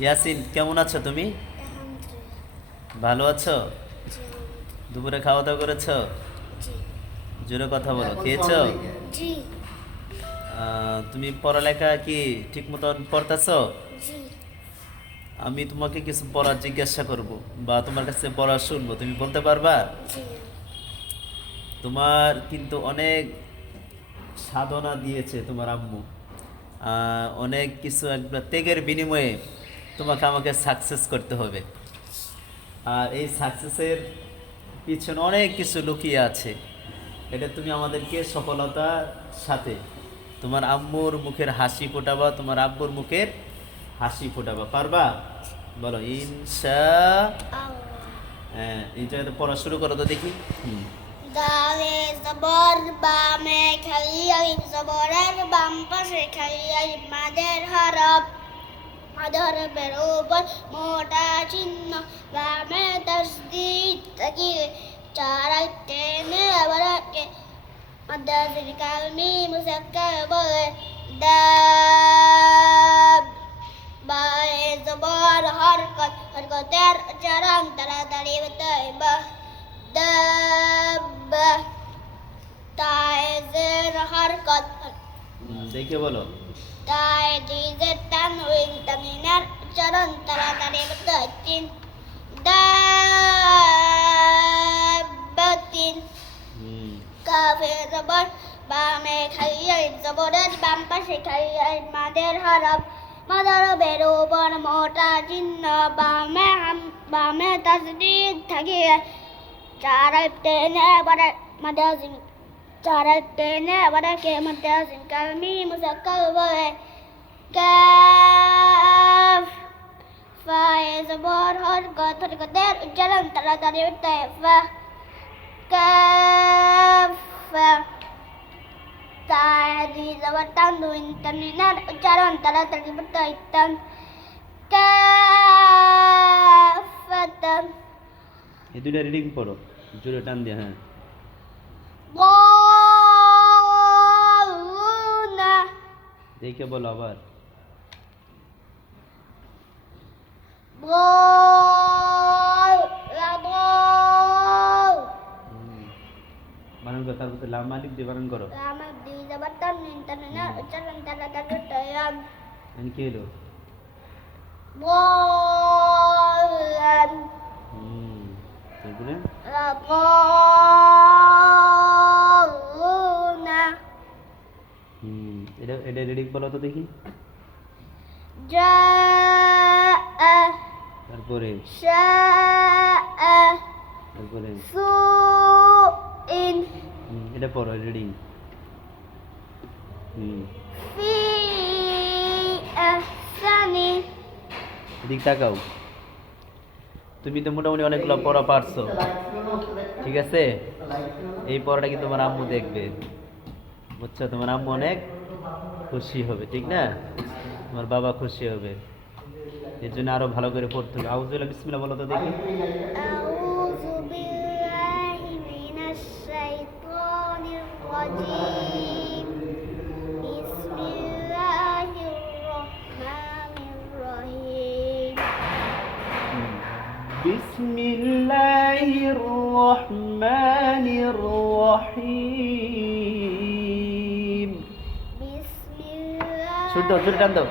ইয়াসিন, কেমন আছো তুমি? আলহামদুলিল্লাহ। ভালো আছো? জি দুপুরে খাওয়া দাওয়া করেছো? জি জোরে কথা বলো, খেয়েছো? জি তুমি পড়ালেখা কি ঠিক মতন পড়তেছো? জি আমি তোমাকে কিছু পড়া জিজ্ঞাসা করব বা তোমার কাছে পড়া শুনবো, তুমি বলতে পারবা? জি তোমার কিন্তু অনেক সাধনা দিয়েছে তোমার আম্মু, অনেক কিছু একবার ত্যাগের বিনিময়ে তোমাকে আমাকে সাকসেস করতে হবে। আর এই সাকসেসের পিছনে অনেক কিছু লুকিয়ে আছে। এটা তুমি আমাদেরকে সফলতার সাথে তোমার আম্মুর মুখের হাসি ফোটাবা, তোমার আব্বুর মুখের হাসি ফোটাবা, পারবা? বলো ইনশা। আল্লাহ। হ্যাঁ, এইটা পড়া শুরু করো তো দেখি। হুম। দালে জবর বামে খালি আলিফ জবরের বাম পাশে খালি আলিফ মাদের হরফ হরফের উপর মোটা চিহ্ন বামে তাসদীদ তাকিয়ে চারাই টেনে আবার মাদ্রাসির কালমি মুসাক্কার বলে দাব বায়ে জবর হরকতের উচ্চারণ তাড়াতাড়ি হতে হবে দাব্বা তায়ে জের হরকত দেখে বলো। তায়ে জিজের তানউইন তানউইনের উচ্চারণ তাড়াতাড়ি হতে হবে দাব্বাতিন হুম। কাফে জবর বামে খালি আলিফ জবরের বাম পাশে খালি আলিফ মাদের হরফ হরফের উপর মোটা চিহ্ন বামে তাসদীদ থাকিয়ে চার আলিফ টেনে আবার মাদ্রাসিন চার আলিফ টেনে আবার কে মাদ্রাসিন কালমি মুসাক্কার বলে কাফ ফায়ে জবর হরকতের উচ্চারণ তাড়াতাড়ি হতে হবে কাফা তাহাদি জবর তানউইন তানউইনের উচ্চারণ তাড়াতাড়ি করতে হয় কাফাতান এই দুইটা রিডিং পড়ো, জোরে টান দিয়ে। হ্যাঁ, ضالuna দেখে বলো আবার। ضال ضال হুম। বানান করো, তারপর লাম আলিফ দিয়ে বানান করো। lama di jabatan tanwinin ucapan tanda-tanda dalam মানে কি হলো? ضالا হুম। তারপরে ضالون হুম, এটা এটা রিডিং বলো তো দেখি। جاء তারপরে شاء তারপরে سوء এটা পড়ো রিডিং। হুম। في أحسن এদিক তাকাও। তুমি তো মোটামুটি অনেকগুলো পড়া পারছো, ঠিক আছে? এই পড়াটা কি তোমার আম্মু দেখবে, বুঝছো? তোমার আম্মু অনেক খুশি হবে, ঠিক না? তোমার বাবা খুশি হবে, এর জন্য আরো ভালো করে পড়তে হবে। আউযুবিল্লাহ, বিসমিল্লাহ বলো তো দেখি। أعوذ بالله من الشيطان الرجيم بسم الله الرحمن الرحيم বিসমিল্লাহির রহমানির রহিম। بسم الله শুদ্ধ জোরে টান দাও।